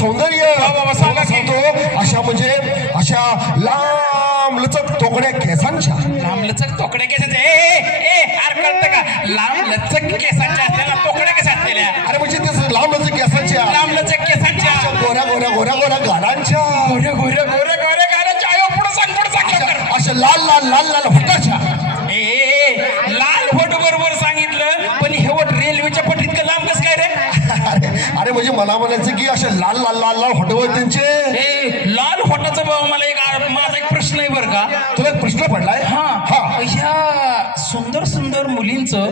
सौंदर्य बाबा सांगा की. सांगतो अशा म्हणजे अशा लांब लचक तोकड्या केसांच्या. लांब लचक तोकड्या केसांच्या ए अरे कळतं का लांब लचक केसांच्या असलेल्या तोकड्या कशा असलेल्या. अरे म्हणजे ते लांब लचक केसांच्या. लांब लचक केसांच्या गोऱ्या गोऱ्या गोऱ्या गोऱ्या गालांच्या. गोऱ्या गोऱ्या गोऱ्या गोऱ्या गालांच्या. आयो पुढे सांग लवकर. अशा लाल लाल लाल लाल होटाच्या. ए लाल होट बरोबर सांगितलं पण हे होट रेल्वेच्या पटरीत का लांब कसं काय रे. अरे म्हणजे मला म्हणायचं की असे लाल लाल लाल लाल होटवर त्यांचे. ए लाल होटाचा भाऊ मला माझा एक प्रश्न आहे बरं का. तुला एक प्रश्न पडलाय. ह्या सुंदर सुंदर मुलींचं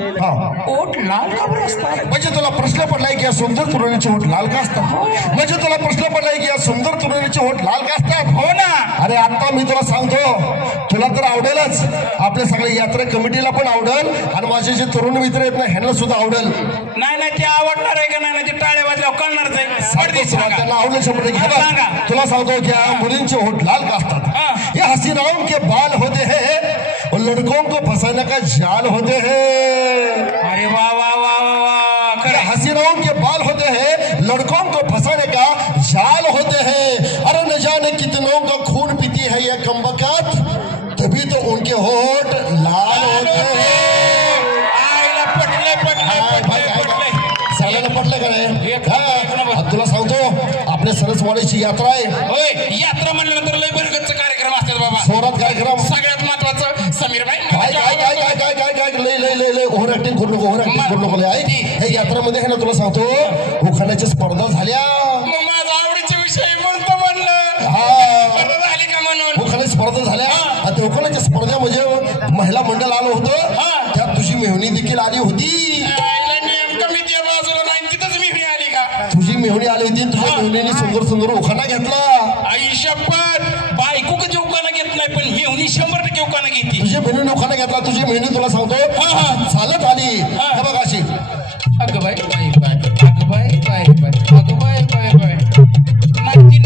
ओठ लाल का बरं असतात. म्हणजे तुला प्रश्न पडलाय की या सुंदर तरुणीचे ओठ लाल का असतात. म्हणजे तुला प्रश्न पडलाय की या सुंदर तरुणीचे ओठ लाल का असतात. हो ना. अरे आता मी तुला सांगतो तुला तर आवडेलच आपल्या सगळ्या यात्रा कमिटीला पण आवडेल आणि माझे जे तरुण मित्र आहेत ना ह्यांना सुद्धा आवडेल. नाही ते आवडणार आहे का नाही ते टाळ्या वाजल्यावर कळणारच आहे. त्यांना आवडेल 100%. तुला सांगतो की या मुलींचे होठ लाल का असतात. ये हसीनाओं के बाल होते हैं और लड़कों को फंसाने का जाल होते हैं. अरे वाह वाह वाह वाह खरे हसीनाओं के बाल होते हैं लड़कों को फंसाने का जाल होते हैं. अरे न जाने कितनों का खून पीती है ये कमबख्त तभी तो उनके होठ लाल होते हैं. सगळ्यांना पटलं का नाही. तुला सांगतो आपल्या सरसवाडीची यात्रा आहे. यात्रा म्हणल्यानंतर लय बरगतचा कार्यक्रम असतात बाबा. जोरात कार्यक्रम. सगळ्यात महत्वाचं समीर भाई काय काय काय काय काय काय काय लय लय लय लय ओव्हर ऍक्टिंग करू नको. ओव्हर ऍक्टिंग करू नको. हे यात्रामध्ये आहे ना तुला सांगतो उखाण्याच्या स्पर्धा झाल्या. माझा आवडीचा विषय म्हणतो म्हणलं झाली का म्हणून उखाण्याच्या स्पर्धा झाल्या. आणि उखाण्याच्या स्पर्धा म्हणजे महिला मंडळ आलं होतं. त्यात तुझी मेहनी देखील आली होती. तुझी मेहणी आली होती. तुझ्या मेहणीने सुंदर सुंदर उखाणा घेतला. आई शपथ बायको कधी उखाणा घेत नाही पण मेहणी 100% उखाणा घेते. तुझ्या मेहणीने उखाणा घेतला. तुझी मेहणी तुला सांगतो चालत आली. हे बघ अशी अगं बाय बाय बाय अगं बाय बाय बाय अगं बाय बाय बाय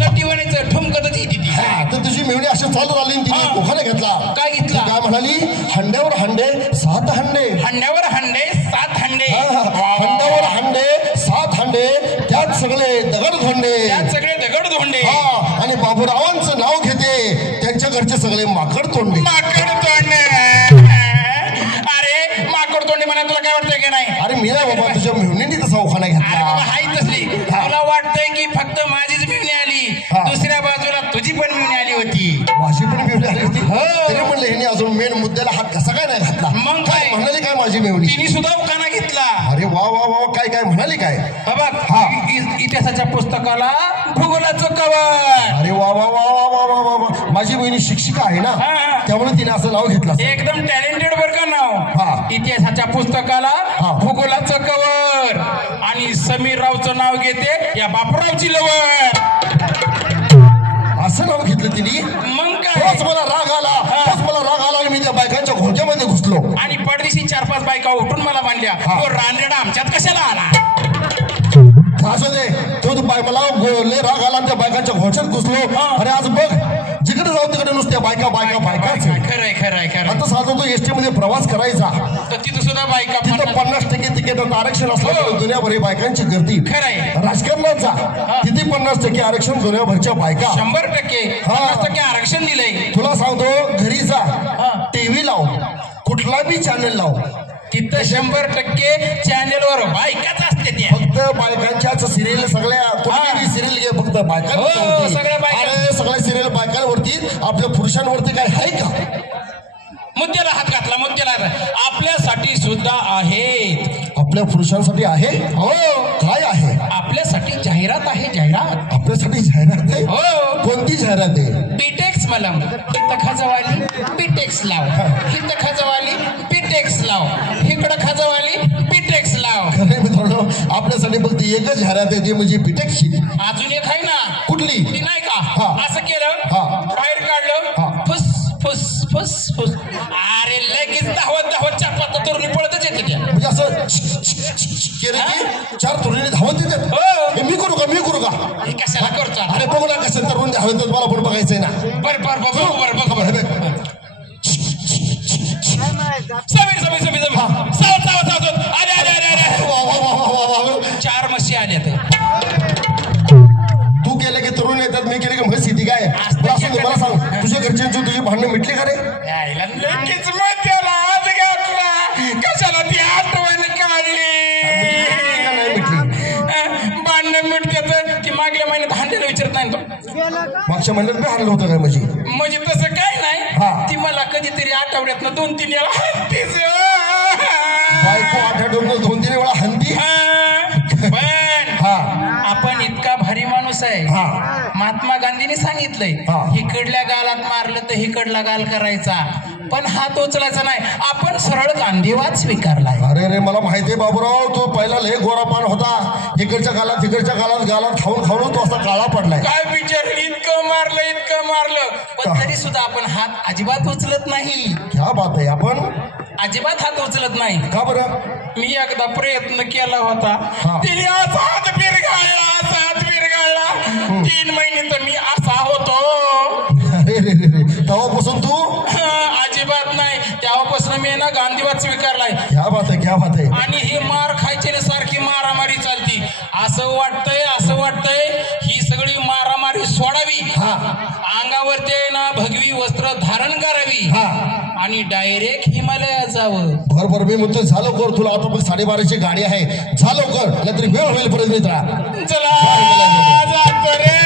नटी म्हणायचं ठुमकतच येते ती. तर तुझी मेहणी अशी चालत आली. तिने उखाणा घेतला. काय घेतला. काय म्हणाली हंड्यावर हंडे 7 हंडे. हंड्यावर हंडे 7 हंडे. हंड्यावर हंडे 7 हंडे त्यात सगळे दगड धोंडे. सगळे दगड धोंडे. आणि बाबूरावांचं नाव घेते त्यांच्या घरचे सगळे माकड तोंडे. माकड तोंडे. अरे माकड तोंडे म्हणा तुला काय वाटतंय का नाही. अरे मी नाही बाबा तुझ्या मेहणीने तसा उखाणा घेतला. हाय तसली तुला वाटतंय की फक्त माझीच मेहणी आली दुसऱ्या बाजूला तुझी पण मेहणी आली होती. माझी पण मेहणी आली होती. तरी म्हणलं ह्याने अजून मेन मुद्द्याला हात कसा काय नाही घातला. मग काय म्हणाली काय माझी मेहणी. तिने सुद्धा उखाणा घेतला. अरे वा वा वा काय काय म्हणाली काय. इतिहासाच्या पुस्तकाला भूगोलाचं कवर. अरे वा वा वा वा वा वा वा. माझी बहिणी शिक्षिका आहे ना त्यामुळे तिने असं नाव घेतलं. एकदम टॅलेंटेड बर का नाव. इतिहासाच्या पुस्तकाला भूगोलाचं कवर आणि समीर रावचं नाव घेते या बापूरावची लवर. असं नाव घेतलं तिने. मग काय मला राग आला आणि मी त्या बायकांच्या घोक्यामध्ये घुसलो आणि पडदिशी 4-5 बायका उठून मला बांधल्या. तो रानरेडा आमच्यात कशाला आला. असं दे तो मला लय राग आला त्या बायकांच्या घोच्यात घुसलो. अरे आज बघ जिकडे जाऊ तिकडे नुसत्या बायका बायका बायका. खरंय खरंय खरं. आता साधा तो एसटी मध्ये प्रवास करायचा तर तिथं सुद्धा बायका. तिथं 50% तिकीटाचं आरक्षण असलं दुनियाभर बायकांची गर्दी. खरंय. राजकारणात जा तिथे 50% आरक्षण दुनियाभरच्या बायका. 100% 50% आरक्षण दिलंय. तुला सांगतो घरी जा टीव्ही लाव कुठला बी चॅनल लाव तिथं 100% चॅनेलवर बायकाच असते. त्या फक्त बायकांच्याच सिरियल सगळ्या कुठली सिरियल घे फक्त बायकांवर. सगळ्या सिरियल बायकांवरती. आपल्या पुरुषांवरती काय आहे का. मुद्द्याला हात घातला. मुद्द्याला आपल्यासाठी सुद्धा आहेत. आपल्या पुरुषांसाठी आहे. हो काय आहे. आपल्यासाठी जाहिरात आहे. जाहिरात आपल्यासाठी जाहिरात आहे. हो कोणती जाहिरात आहे. बीटेक्स मलम हिथं खाजवाली बीटेक्स लाव. हिथं खाजवाली बीटेक्स लाव. इकडं खाजवाली बीटेक्स लाव. मित्रांनो आपल्यासाठी फक्त एकच जाहिरात आहे ती म्हणजे बीटेक्सची. अजून एक आहे ना. कुठली. नाही का. असं केलं बाहेर काढलं फुस फुस फुस फुस. अरे लगेच धावत 4-5 तरुणी पळतच येते त्या. म्हणजे असं केलं की 4 तरुणी धावत येतात. मी करू का हे कशाला करतो. अरे बघू ना कसं तरुण धावत मला पण बघायचंय ना. बरं समीर अरे 4 म्हशी आल्या. तू गेल्या महिन्यात हाणलेलं विचारत नाही ना तो. मागच्या महिन्यात बी हाणलं होतं काय म्हणजे तसं काय हा. नाही, ती मला कधीतरी आठवड्यातनं 2-3 वेळा हाणतेच. बायको आठवड्यातून 2-3 वेळा हंती. पण हा आपण इतका भारी माणूस आहे. हा. महात्मा गांधींनी सांगितलंय, हा. इकडल्या गालात मारलं तर इकडला गाल करायचा, पण हात उचलायचा नाही. आपण सरळ गांधीवाद स्वीकारलाय. अरे रे मला माहितीये बाबूराव, तू पहिला लय गोरापान होता, इकडच्या गालात तिकडच्या गालात खाऊन खाऊन तो असा काळा पडलाय. काय बिचार, इतकं मारलं, पण तरी सुद्धा आपण हात अजिबात उचलत नाही. क्या बात आहे, आपण अजिबात हात उचलत नाही. का बरं? मी एकदा प्रयत्न केला होता, हा. तिने असा हात बिरगाळला 3 महिने तर मी असा होतो. अरे रे रे रे, तेव्हापासून तू? अजिबात नाही, तेव्हापासून मी ना गांधीवाद स्वीकारलाय. क्या बात आहे. आणि ही मार खायची ना सारखी मारामारी चालती. असं वाटतंय ही सगळी मारामारी सोडावी, हा. अंगावरती ना भगवी वस्त्र धारण करावी, हा. आणि डायरेक्ट हिमालयात जावं. बरोबर, मी म्हणतो झालं कर, तुला आता बघ 12:30ची गाडी आहे, झालं कर, नाहीतरी वेळ होईल परत मित्रा. चला जातो रे.